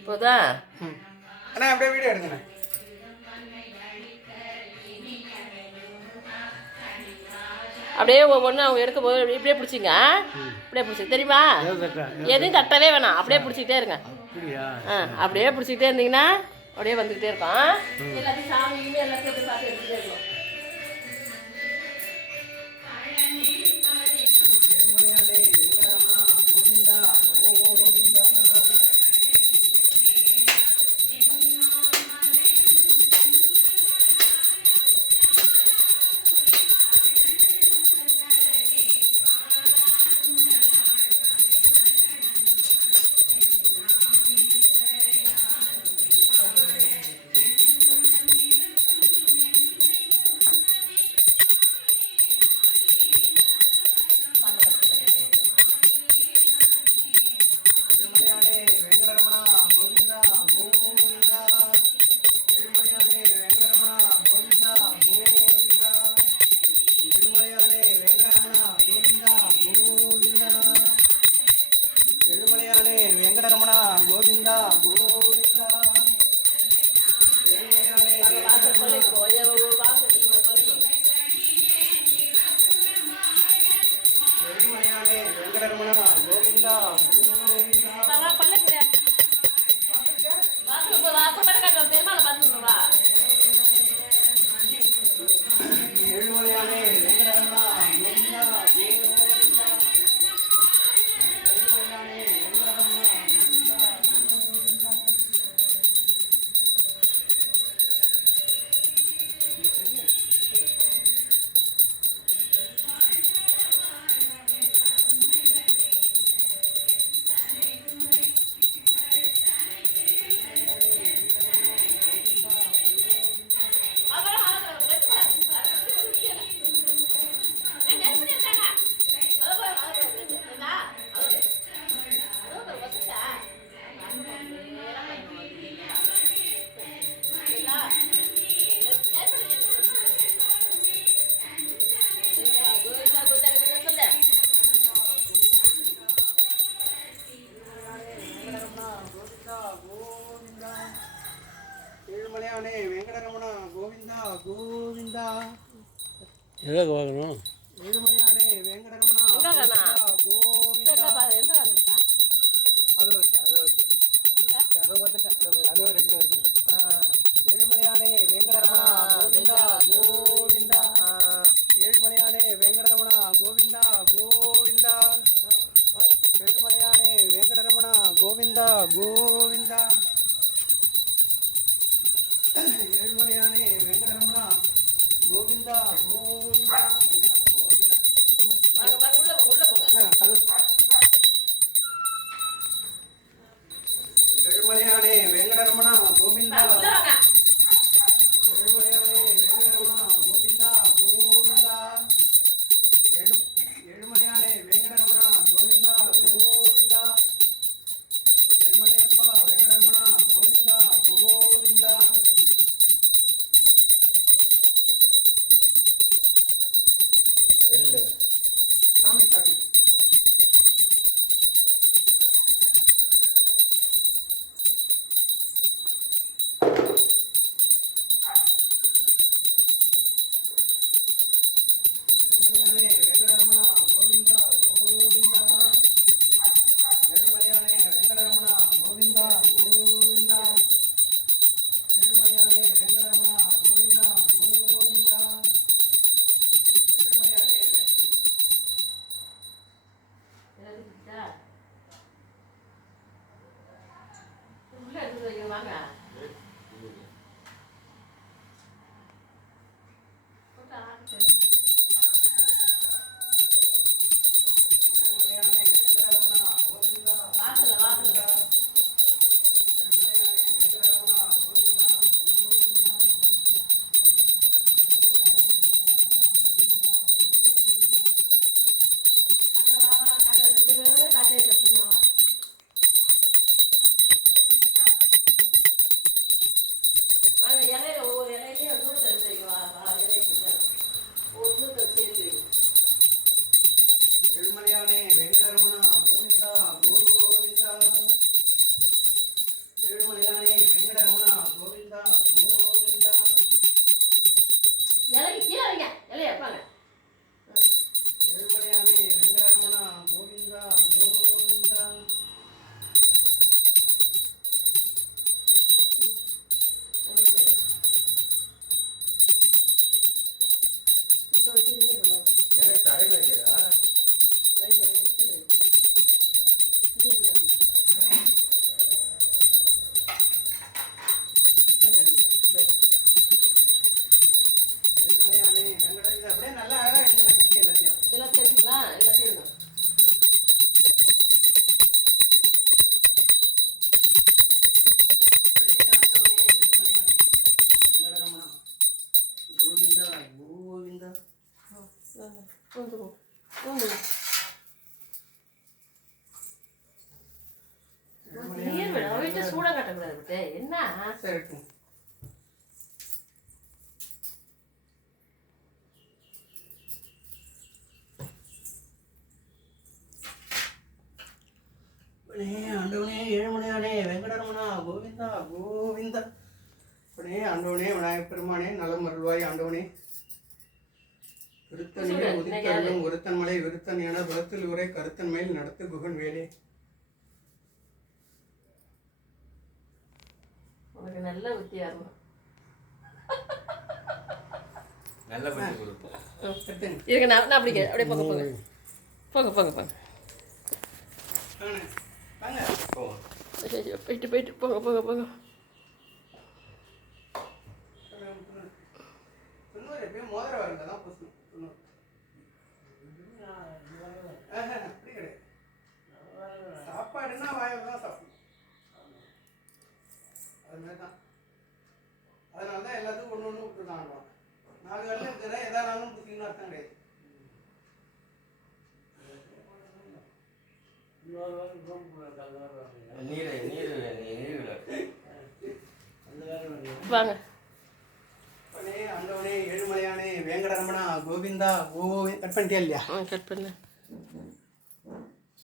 இப்போதா அண்ணா அப்படியே வீடியோ எடுங்கண்ணே. அப்படியே ஒவ்வொன்றும் அவங்க எடுக்கும்போது இப்படியே பிடிச்சிங்க. இப்படியே பிடிச்சி தெரியுமா? எதுவும் தட்டவே வேணாம், அப்படியே பிடிச்சிக்கிட்டே இருங்க. அப்படியே பிடிச்சிக்கிட்டே இருந்தீங்கன்னா அப்படியே வந்துக்கிட்டே இருக்கும். எல்லாத்தையும் சாமியுமே எல்லாத்தையும் அப்படியே பார்த்து எடுத்துகிட்டே இருக்கும். வெங்கடரமணா கோவிந்தா கோவிந்தா. ஏழுமலையானே வெங்கடரமணா கோவிந்தா கோவிந்தா. ஏழுமலையானே வெங்கடரமணா கோவிந்தா கோவிந்தா. ஏழுமலையானே வெங்கடரமணா கோவிந்தா கோவிந்தா. ஏழுமலையானே வெங்கடரமணா கோவிந்தா கோவிந்தா. எதாக வாங்கணும்? ஏழுமலையானே வெங்கடரமணா கோவிந்தா கோவிந்தா. அது ஓகே அது ஓகே அதை பார்த்துட்டேன். அது ரெண்டு வருதுங்க. ஏழுமலையானே வெங்கடரமணா கோவிந்தா கோவிந்தா. ஏழுமலையானே வெங்கடரமணா கோவிந்தா கோவிந்தா. ஏழுமலையானே வெங்கடரமணா கோவிந்தா கோவிந்தா. ஏழுமலையானே வெங்கடரமணா கோவிந்தா கோவிந்தா. ஏழுமலையானே வெங்கடரமணா கோவிந்தா. ஏழுமலையானே வெங்கடரமணா கோவிந்தா கோவிந்தா. ஏழுமலையானே வெங்கடரமணா கோவிந்தா கோவிந்தா. ஏழுமலையப்பா வெங்கடரமணா கோவிந்தா கோவிந்தா. சாமி காட்டி வெங்கடரமணா கோவிந்தா கோவிந்தா. ஏழுமலையானே வெங்கடரமணா கோவிந்தா கோவிந்தா. ஏழுமலையானே வெங்கடரமணா கோவிந்தா கோவிந்தா. ஏழுமலையானே வாங்க. இல்லையா வாங்க. ஏழுமலையானே வெங்கடரமணா கோவிந்தா கோவிந்தா. இப்போ வச்சு நீர் விடாது. என்ன தரையில் வைக்கிறா? வைங்க வைங்க வச்சுடுங்க. நீர் விடாது. ஏழுமலையானே வெங்கட இது அப்படியே நல்லா அழகா எடுங்க குச்சி எல்லாத்தையும். எல்லாத்தையும் எடுத்துங்களா? எல்லாத்தையும் எடுங்க. வெங்கடரமணா கோவிந்தா கோவிந்தா. நீர் விடும் வீட்டை சூடாக கட்டக்கூடாது விட்டு என்ன சரி எடுத்துங்க. ஆண்டவனே ஏழுமலையானே வெங்கடரமணா கோவிந்தா கோவிந்தா. அப்படியே ஆண்டவனே விநாயகப் பெருமானே நலம் அருள்வாய் ஆண்டவனே. விருத்தனிலே உதித்தருளும் ஒருத்தன் மலை விருத்தன் என புலத்தில் உரை கருத்தன் மேல் நடத்து குகன் வேலே. உனக்கு நல்ல வித்தியாசம். நல்ல பண்ணி கொடுப்போம். எடுத்துங்க. இருங்க நான் அப்படியே அப்படியே போங்க போங்க போங்க போங்க போங்க. வாங்க வாங்க. போவோம். ஐயோ, போயிட்டு போயிட்டு போங்க போங்க போங்க. தொண்ணூறு எப்பயும் மோதிர வருங்க தான் பூசணும். தொண்ணூறு அப்படி கிடையாது. சாப்பாடுன்னா வாயில் தான் சாப்பிடணும். அது மாதிரி தான். அதனால தான் எல்லாத்துக்கும் ஒன்று ஒன்று விட்டு தான் ஆடுவாங்க. 4 வேலை இருக்கிற எதானாலும் புத்திங்கன்னு அர்த்தம் கிடையாது. நீர் விளையாட்டு. வாங்க. அப்பனே ஆண்டவனே ஏழுமலையானே வேங்கடரமணா கோவிந்தா கோவிந்த். கட் பண்ணிட்டியா இல்லையா? கட் பண்ணு.